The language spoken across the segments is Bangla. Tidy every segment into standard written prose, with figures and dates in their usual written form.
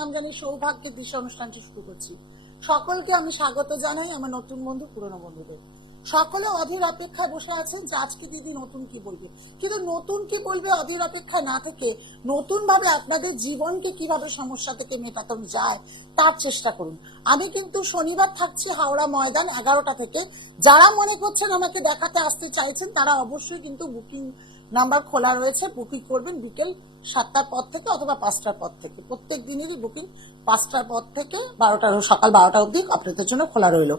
নাম জানি সৌভাগ্যের দিশা অনুষ্ঠানটি শুরু করছি। সকলকে আমি স্বাগত জানাই, আমার নতুন বন্ধু পুরনো বন্ধুদের। সকলে অধীর অপেক্ষায় বসে আছেন যে আজকে দিদি নতুন কি বলবে, কিন্তু নতুন কি বলবে অধীর অপেক্ষায় না থেকে নতুন ভাবে আপনাদের জীবনকে কিভাবে সমস্যা থেকে মেটানো যায় তার চেষ্টা করুন। আমি কিন্তু শনিবার থাকছি হাওড়া ময়দান 11টা থেকে। যারা মনে করছেন আমাকে দেখাতে আসতে চাইছেন তারা অবশ্যই কিন্তু বুকিং নাম্বার খোলা রয়েছে, বুকিং করবেন বিকেল 7টার পর থেকে অথবা 5টার পর থেকে। প্রত্যেক দিনেরই বুকিং 5টার পর থেকে সকাল 12টা অবধি আপনাদের জন্য খোলা রইল।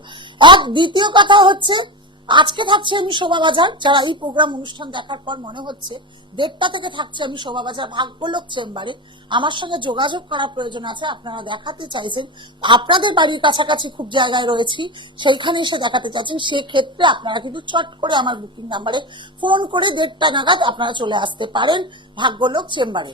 দ্বিতীয় কথা হচ্ছে, আজকে থাকছি আমি শোভাবাজার। যারা এই প্রোগ্রাম অনুষ্ঠান দেখার পর মনে হচ্ছে 1:30টা থেকে থাকছি আমি শোভাবাজার ভাগ্যলোক চেম্বারে, আমার সঙ্গে যোগাযোগ করার প্রয়োজন আছে, আপনারা দেখাতে চাইছেন, আপনাদের বাড়ির কাছাকাছি খুব জায়গায় রয়েছি, সেইখানে এসে দেখাতে চাইছেন, সেক্ষেত্রে আপনারা কিন্তু চট করে আমার বুকিং নাম্বারে ফোন করে 1:30টা নাগাদ আপনারা চলে আসতে পারেন ভাগ্যলোক চেম্বারে।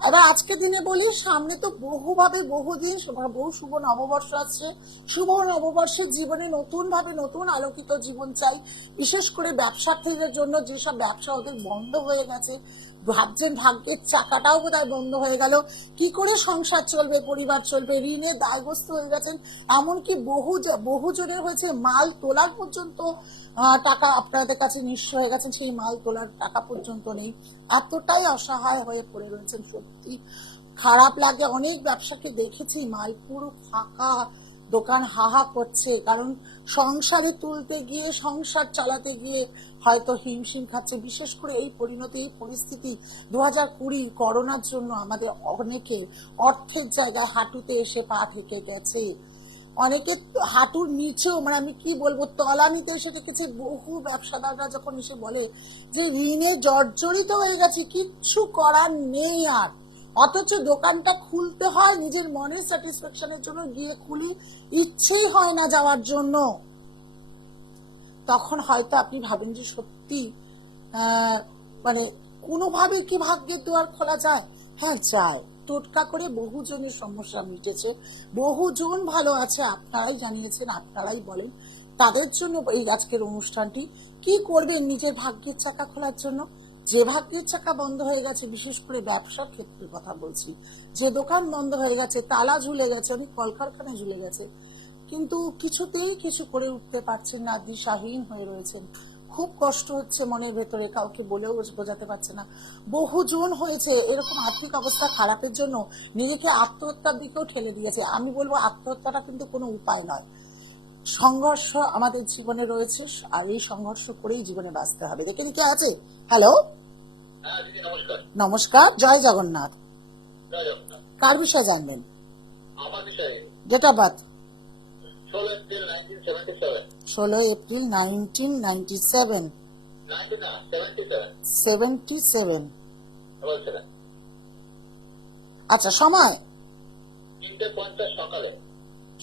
এবার আজকে দিনে বলি, সামনে তো বহুভাবে বহুদিন বহু শুভ নববর্ষ আছে। শুভ নববর্ষের জীবনে নতুন ভাবে নতুন আলোকিত জীবন চাই। বিশেষ করে ব্যবসার্থীদের জন্য যেসব ব্যবসা ওদের বন্ধ হয়ে গেছে, ভাবছেন ভাগ্যের চাকাটাও বোধহয় বন্ধ হয়ে গেল, কি করে সংসার চলবে, পরিবার চলবে, ঋণের দায়গ্রস্ত হয়ে গেছেন, এমনকি বহু জনের হয়েছে মাল তোলার পর্যন্ত টাকা আপনাদের কাছে নিঃস্ব হয়ে গেছেন, সেই মাল তোলার টাকা পর্যন্ত নেই, এতটাই অসহায় হয়ে পড়ে রয়েছেন। সত্যি খারাপ লাগে। অনেক ব্যবসাকে দেখেছি মাল পুরো ফাঁকা, দোকান হাহা করছে, কারণ সংসারে তুলতে গিয়ে, সংসার চালাতে গিয়ে হয়তো হিমশিম খাচ্ছে। বিশেষ করে এই পরিণতি, এই পরিস্থিতি 2020 করোনার জন্য আমাদের অনেকে অর্থের জায়গায় হাঁটুতে এসে পা থেকে গেছে। অনেকে হাঁটুর নিচেও, মানে আমি কি বলবো, তলানিতে এসে দেখেছি। বহু ব্যবসাদাররা যখন এসে বলে যে ঋণে জর্জরিত হয়ে গেছে, কিচ্ছু করার নেই আর, অথচ দোকানটা খুলতে হয় নিজের মনের স্যাটিসফ্যাকশনের জন্য, গিয়ে খুলি, ইচ্ছেই হয় না যাওয়ার জন্য, তখন হয়তো আপনি ভাবেন যে সত্যি মানে কোনোভাবে কি ভাগ্যের দুয়ার খোলা যায়? হ্যাঁ যায়, টোটকা করে বহুজনের সমস্যা মিটেছে, বহুজন ভালো আছে, আপনারাই জানিয়েছেন, আপনারাই বলেন, তাদের জন্য এই আজকের অনুষ্ঠানটি। কি করবেন নিজের ভাগ্যের চাকা খোলার জন্য? যে ভাগ্যের চাকা বন্ধ হয়ে গেছে, বিশেষ করে ব্যবসার ক্ষেত্রে কথা বলছি, যে দোকান বন্ধ হয়ে গেছে, তালা ঝুলে গেছে, অনেক কলকারখানা ঝুলে গেছে, কিন্তু কিছুতেই কিছু করে উঠতে পারছেন না, দিশাহীন হয়ে রয়েছেন, খুব কষ্ট হচ্ছে মনের ভেতরে, কাউকে বলেও বোঝাতে পারছে না। বহুজন হয়েছে এরকম আর্থিক অবস্থা খারাপের জন্য নিজেকে আত্মহত্যার দিকেও ঠেলে দিয়েছে। আমি বলবো আত্মহত্যাটা কিন্তু কোনো উপায় নয়, সংঘর্ষ আমাদের জীবনে রয়েছে, আর এই সংঘর্ষ করেই জীবনে বাঁচতে হবে। দেখে কে আছে? হ্যালো, নমস্কার, জয় জগন্নাথ। কার বিষয়ে জানবেন? Date of birth 16 April 1997। 77। আচ্ছা, সময়?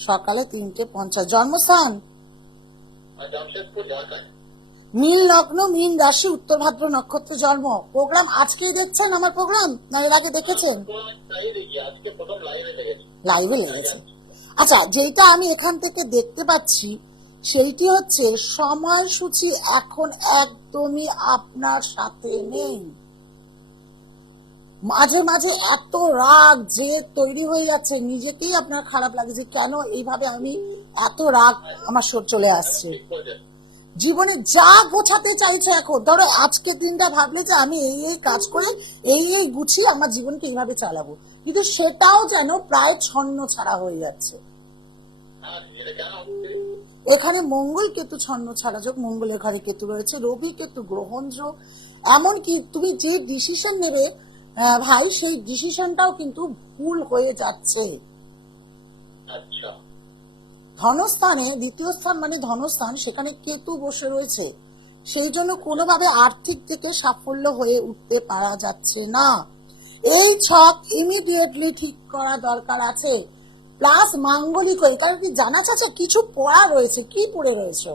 সকালে 3:50। জন্মস্থান? মীন লগ্ন, মীন রাশি, উত্তর ভাদ্র নক্ষত্রে জন্ম। প্রোগ্রাম আজকেই দেখছেন আমার প্রোগ্রাম, না এর আগে দেখেছেন? লাইভে লেগেছে। আচ্ছা, যেটা আমি এখান থেকে দেখতে পাচ্ছি সেইটি হচ্ছে সময়সূচি এখন একদমই আপনার সাথে নেই। মাঝে মাঝে এত রাগ যে তৈরি হয়ে যাচ্ছে, নিজেকেই আপনার খারাপ লাগে যে কেন এইভাবে আমি এত রাগ আমার চলে আসছে। জীবনে যা গোছাতে চাইছে এখন, ধরো আজকের দিনটা ভাবলে যে আমি এই এই কাজ করে এই গুছিয়ে আমার জীবনকে এইভাবে চালাবো, কিন্তু সেটাও যেন প্রায় ছন্ন ছাড়া হয়ে যাচ্ছে। এখানে মঙ্গল কেতু ছন্ন ছাড়া যোগ, মঙ্গল ঘরে কেতু রয়েছে, রবি কেতু গ্রহণ যোগ, এমনকি তুমি যে ডিসিশন নেবে ভাই, সেই ডিসিশনটাও কিন্তু ভুল হয়ে যাচ্ছে। ধনস্থানে, দ্বিতীয় স্থান মানে ধনস্থান, সেখানে কেতু বসে রয়েছে, সেই জন্য কোনোভাবে আর্থিক দিকে সাফল্য হয়ে উঠতে পারা যাচ্ছে না। এই ছক ইমিডিয়েটলি ঠিক করা দরকার আছে। প্লাস মাঙ্গলিক, কারণ কি জানা আছে কিছু পড়া রয়েছে, কি পড়ে রয়েছে?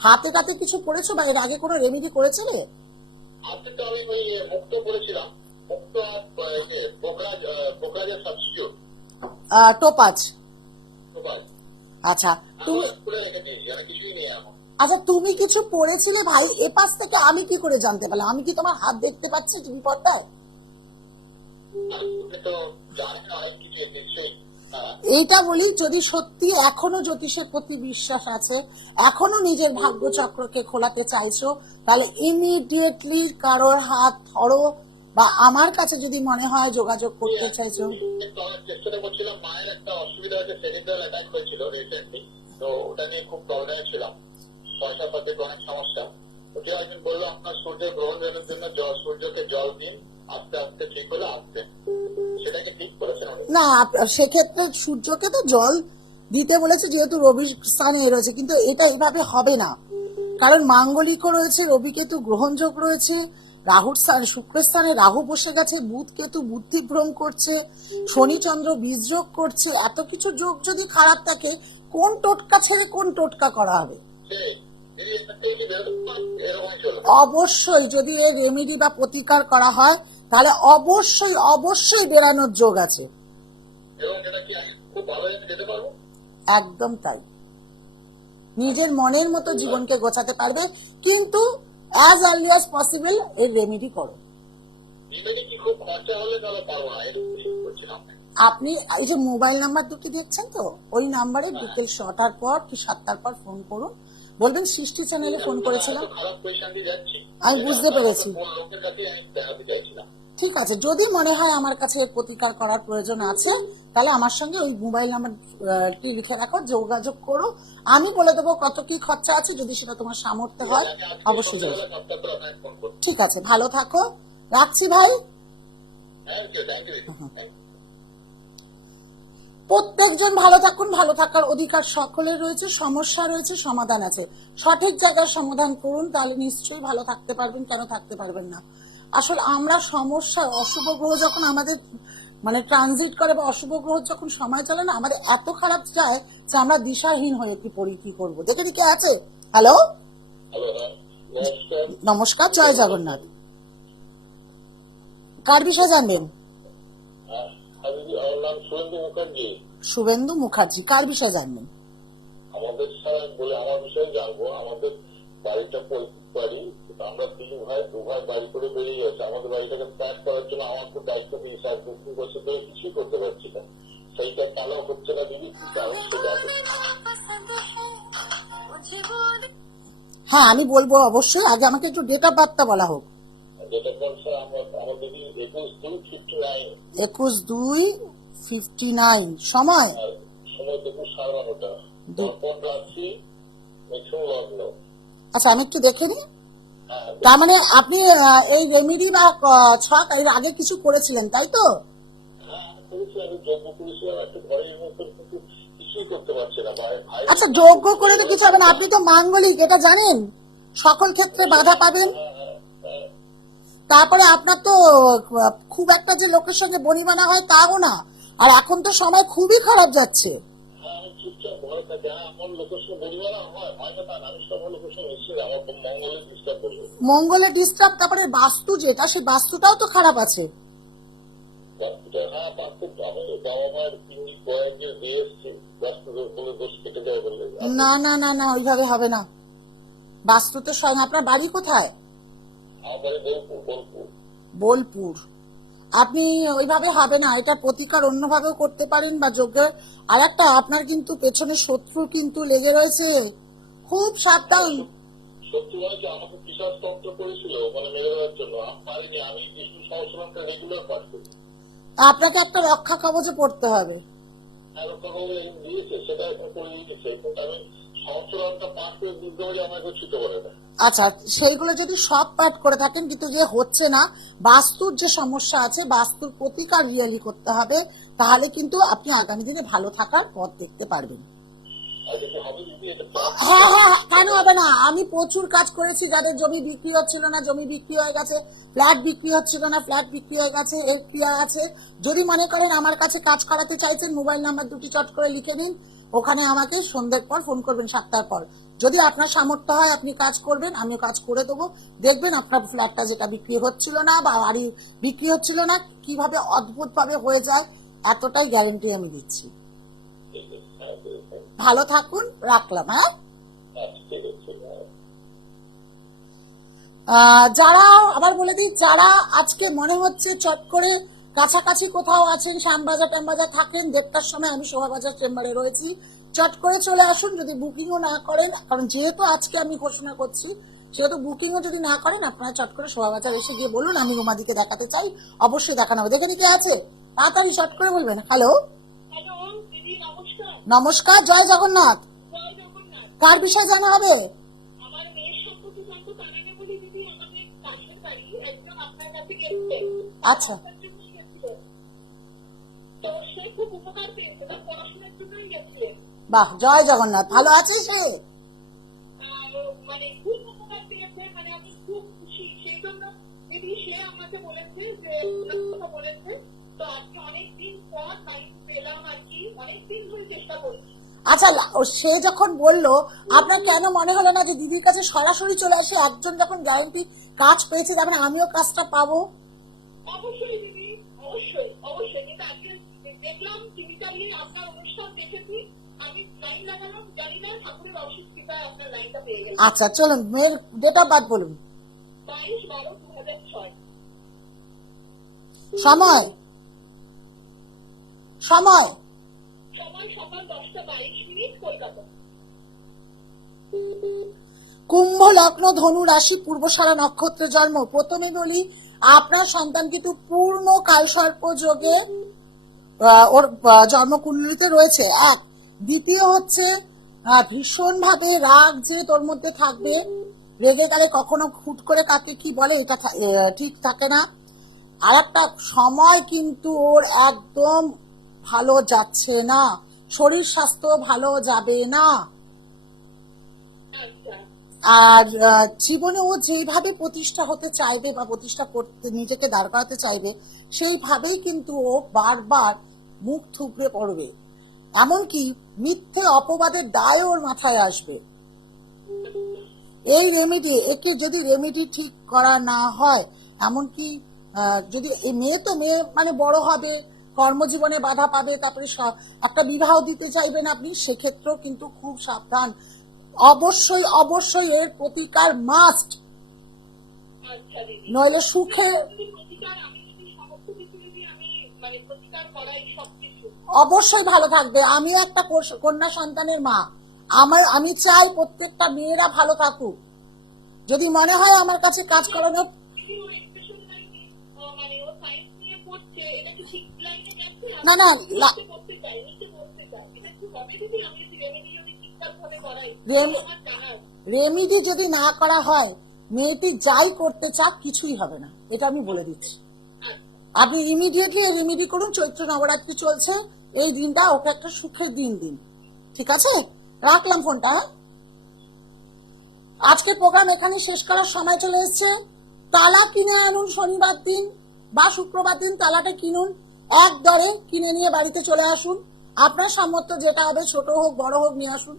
হাতে কাতে কিছু পড়েছো বা এর আগে কোনো রেমেডি করেছিলে? টোপাজ। আচ্ছা, তুমি কিছু পড়েছিলে ভাই, এপাশ থেকে আমি কি করে জানতে পারলাম? আমি কি তোমার হাত দেখতে পাচ্ছি টিভি পর্দায়? আপনি তো জানেন না অনেক কিছু নিশ্চয়ই। এইটা বলি, যদি সত্যি এখনো জ্যোতিষের প্রতি বিশ্বাস আছে, এখনো নিজের ভাগ্যচক্রকে খোলাতে চাইছো, তাহলে ইমিডিয়েটলি কারোর হাত ধরো, বা আমার কাছে যদি মনে হয় যোগাযোগ করতে চাইছো। চেষ্টা করছিলাম, মায়ের একটা অসুবিধা হয়েছে, সেরিব্রাল অ্যাটাক হয়েছিল রিসেন্টলি, তো ওটা নিয়ে খুব প্রবলেমে ছিলাম, পয়সা পাতির অনেক সমস্যা। ওটা একদিন বললো আপনার সূর্য গ্রহণের জন্য সূর্যকে জল দিন, আস্তে আস্তে ঠিক হলে আসবে। সেটাকে ঠিক করেছেন? না, সেক্ষেত্রে সূর্যকে তো জল দিতে বলেছে, যেহেতু রবির স্থানে রয়েছে, কিন্তু এটা এভাবে হবে না, কারণ মাঙ্গলিকও রয়েছে, রবি কেতু গ্রহণযোগ রয়েছে, রাহুর স্থানে শুক্রের স্থানে রাহু বসে গেছে, বুধ কেতু বুদ্ধিভ্রম করছে, শনি চন্দ্র বীজযোগ করছে, এত কিছু যোগ যদি খারাপ থাকে, কোন টোটকা ছেড়ে কোন টোটকা করা হবে? অবশ্যই যদি এর রেমেডি বা প্রতিকার করা হয়, তাহলে অবশ্যই অবশ্যই বেরানোর যোগ আছে। একদম তাই, নিজের মনের মতো জীবনকে গোছাতে পারবে, কিন্তু অ্যাজ আর্লি অ্যাজ পসিবল এর রেমেডি করো। আপনি এই যে মোবাইল নাম্বার দুটি দেখছেন তো, ওই নাম্বারে বিকেল 6টার পর কি 7টার পর ফোন করুন, বলবেন সৃষ্টি চ্যানেলে ফোন করেছিলাম। আমি বুঝতে পেরেছি, ঠিক আছে। যদি মনে হয় আমার কাছে এর প্রতিকার করার প্রয়োজন আছে, তাহলে আমার সঙ্গে ওই মোবাইল নাম্বারটি লিখে রাখো, যোগাযোগ করো, আমি বলে দেবো কত কি খরচা আছে, যদি সেটা তোমার সামর্থ্য হয় অবশ্যই যাবে। ঠিক আছে, ভালো থাকো, রাখছি ভাই। প্রত্যেকজন ভালো থাকুন, ভালো থাকার অধিকার সকলের রয়েছে, সমস্যা রয়েছে, সমাধান আছে, সঠিক জায়গায় সমাধান করুন, তাহলে নিশ্চয়ই ভালো থাকতে পারবেন, কেন থাকতে পারবেন না। আসলে আমরা সমস্যা, অশুভ গ্রহ যখন আমাদের মানে ট্রানজিট করে বা অশুভ গ্রহ যখন সময় চলে না, আমাদের এত খারাপ যায় যে আমরা দিশাহীন হয়ে কি করবো। দেখে কে আছে? হ্যালো, নমস্কার, জয় জগন্নাথ। কার বিষয়ে জানবেন? শুভেন্দু মুখার্জি, কার বিষয়ে জানবেন? আমাদের আমার বিষয়ে জানবো। আমাদের বাড়িটা বাড়ি, আমরা 3 ভাই, 2 ভাই বাড়ি করে বেরিয়ে গেছে। আমাদের বাড়িটাকে ফ্ল্যাট করার জন্য আমার খুব দায়িত্ব দিয়েছে, আর 2 বছর ধরে কিছুই করতে পারছি না। সেইটা কেন হচ্ছে না দিদি, কি কারণ সেটা। হ্যাঁ, আমি বলবো অবশ্যই, আগে আমাকে একটু ডেট অফ বার্থটা বলা হোক। ডেট অফ বার্থ আমার দিদি 21/2/59। 21/2/59। সময়? সময় 12:12:30। তখন রাত্রি মিথুন লগ্ন। আচ্ছা, আমি একটু দেখে নিই। তার মানে আপনি এই রেমেডি বা ছক এর আগে কিছু করেছিলেন, তাই তো? আচ্ছা, যোগ্য করে তো কিছু হবে না, আপনি তো মাঙ্গলিক, এটা জানেন, সকল ক্ষেত্রে বাধা পাবেন। তারপরে আপনার তো খুব একটা যে লোকের সঙ্গে বনিবানা হয় তাও না, আর এখন তো সময় খুবই খারাপ যাচ্ছে। মঙ্গলে ডিস্টার্ব, তারপরে বাস্তু যেটা, সেই বাস্তুটাও তো খারাপ আছে। না না না না, ওইভাবে হবে না, বাস্তু তো স্বয়ং। আপনার বাড়ি কোথায়? বোলপুর। আপনি ওইভাবে হবে না, এটা প্রতিকার অন্যভাবেও করতে পারেন বা যজ্ঞের। আর একটা, আপনার কিন্তু পেছনে শত্রু কিন্তু লেগে রয়েছে, খুব সাবধান। আপনাকে একটা রক্ষা কবচে পড়তে হবে। আচ্ছা, সেইগুলো যদি সব পাঠ করে থাকেন, কিন্তু যে হচ্ছে না, বাস্তুর যে সমস্যা আছে, বাস্তুর প্রতিকার রিয়েলি করতে হবে, তাহলে কিন্তু আপনি আগামী দিনে ভালো থাকার পথ দেখতে পারবেন। হ্যাঁ হ্যাঁ, কেন হবে না, আমি প্রচুর কাজ করেছি, যাদের জমি বিক্রি হচ্ছিল না জমি বিক্রি হয়ে গেছে, ফ্ল্যাট বিক্রি হচ্ছিল না ফ্ল্যাট বিক্রি হয়ে গেছে, এর ক্রিয়া আছে। যদি মনে করেন আমার কাছে কাজ করাতে চাইছেন, মোবাইল নাম্বার দুটি চট করে লিখে নিন, ওখানে আমাকে সন্ধ্যের পর ফোন করবেন, 7টার পর। যদি আপনার সামর্থ্য হয় আপনি কাজ করবেন, আমিও কাজ করে দেবো, দেখবেন আপনার ফ্ল্যাটটা যেটা বিক্রি হচ্ছিল না বা বাড়ি বিক্রি হচ্ছিল না, কিভাবে অদ্ভুত ভাবে হয়ে যায়, এতটাই গ্যারেন্টি আমি দিচ্ছি। ভালো থাকুন, রাখলাম। হ্যাঁ, যারা, আবার বলে দিই, যারা আজকে মনে হচ্ছে চট করে কাছাকাছি কোথাও আছেন, শ্যামবাজার ট্যামবাজার থাকেন, 1:30টার সময় আমি শোভাবাজার চেম্বারে রয়েছি, চট করে চলে আসুন। যদি বুকিংও না করেন, কারণ যেহেতু আজকে আমি ঘোষণা করছি, সেহেতু বুকিংও যদি না করেন, আপনারা চট করে শোভাবাজার এসে গিয়ে বলুন আমি রুমাদিকে দেখাতে চাই, অবশ্যই দেখানো হবে। দেখে নিতে আছে, তাড়াতাড়ি চট করে বলবেন। হ্যালো, নমস্কার, জয় জগন্নাথ। কার বিষয়ে জানা হবে? আচ্ছা, বাহ, জয় জগন্নাথ। ভালো আছে সে? আচ্ছা, সে যখন বললো, আপনার কেন মনে হলো না যে দিদির কাছে সরাসরি চলে আসে? একজন যখন গ্যারান্টি কাজ পেয়েছে, তার মানে আমিও কাজটা পাবো। অবশ্যই দিদি, অবশ্যই অবশ্যই। কিন্তু আজকে দেখলাম টিভিটা নিয়ে আপনার অনুষ্ঠান দেখেছি, আমি লাইন লাগালাম, জানি না ঠাকুরের অসুস্থতায় আপনার লাইনটা পেয়ে গেলাম। আচ্ছা, চলুন মেয়ের ডেট অফ বার্থ বলুন। 22/12/2006। সময় সময় সময় সকাল 10:22 কলকাতা। কুম্ভ লগ্ন, ধনু রাশি, পূর্বসারা নক্ষত্রে জন্ম। প্রথমে বলি, আপনার সন্তান কিন্তু পূর্ণ কালসর্প যোগে ওর জন্মকুণ্ডলিতে রয়েছে। এক, দ্বিতীয় হচ্ছে ভীষণ ভাবে রাগ যে তোর মধ্যে থাকবে, রেগে গেলে কখনো হুট করে কাকে কি বলে এটা ঠিক থাকে না। আর একটা সময় কিন্তু ওর একদম ভালো যাচ্ছে না, শরীর স্বাস্থ্য ভালো যাবে না। আর জীবনে ও যেভাবে প্রতিষ্ঠা হতে চাইবে বা প্রতিষ্ঠা করতে নিজেকে দাঁড় করাতে চাইবে, সেইভাবেই কিন্তু ও বারবার মুখ থুবড়ে পড়বে। এমনকি মিথ্যে অপবাদের দায় ওর মাথায় আসবে। এই রেমেডি, একে যদি রেমেডি ঠিক করা না হয়, এমনকি যদি এই মেয়ে তো মেয়ে মানে বড় হবে, কর্মজীবনে বাধা পাবে, তারপরে একটা বিবাহ দিতে চাইবেন আপনি, সেক্ষেত্রেও কিন্তু খুব সাবধান। অবশ্যই অবশ্যই এর প্রতিকার মাস্ট, নইলে সুখে অবশ্যই ভালো থাকবে। আমিও একটা কন্যা সন্তানের মা, আমি চাই প্রত্যেকটা মেয়েরা ভালো থাকুক। যদি মনে হয় আমার কাছে কাজ করানো, না না, রেমিডি যদি না করা হয়, মেয়েটি যাই করতে চাক কিছুই হবে না, এটা আমি বলে দিচ্ছি। আপনি ইমিডিয়েটলি রেমিডি করুন। চৈত্র নবরাত্রি চলছে, এই দিনটা ওকে একটা সুখের দিন দিন। ঠিক আছে, রাখলাম ফোনটা। আজকের প্রোগ্রাম এখানে শেষ করার সময় চলে এসছে। তালা কিনে আনুন, শনিবার দিন বা শুক্রবার দিন তালাটা কিনুন, এক দরে কিনে নিয়ে বাড়িতে চলে আসুন। আপনার সামর্থ্য যেটা হবে, ছোট হোক বড় হোক, নিয়ে আসুন।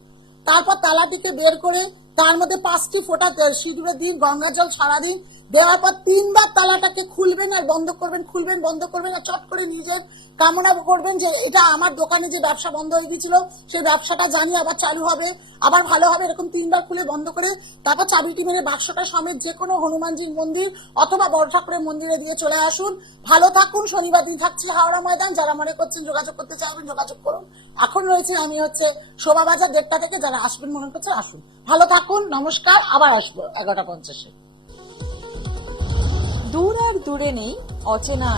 তারপর তালাটিকে বের করে তার মধ্যে 5টি ফোঁটা সিঁদুরে দিন, গঙ্গা জল ছাড়া দিন। দেওয়ার পর 3বার তালাটাকে খুলবেন আর বন্ধ করবেন, খুলবেন বন্ধ করবেন, আর চট করে নিজের কামনা করবেন যে এটা আমার দোকানে যে ব্যবসা বন্ধ হয়ে গিয়েছিল, সেই ব্যবসাটা জানি আবার চালু হবে, আবার ভালো হবে। এরকম 3বার খুলে বন্ধ করে তারপর চাবিটি মেরে বাক্সটা সমেত যে কোনো হনুমানজির মন্দির অথবা বড় ঠাকুরের মন্দিরে দিয়ে চলে আসুন। ভালো থাকুন। শনিবার দিন থাকছে হাওড়া ময়দান, যারা মনে করছেন যোগাযোগ করতে চাইবেন যোগাযোগ করুন। এখন রয়েছে আমি হচ্ছে শোভাবাজার 1:30টা থেকে, যারা আসবেন মনে করছেন আসুন। ভালো থাকুন, নমস্কার, আবার আসবো 11:50-এ। দূর আর দূরে নেই অচেনা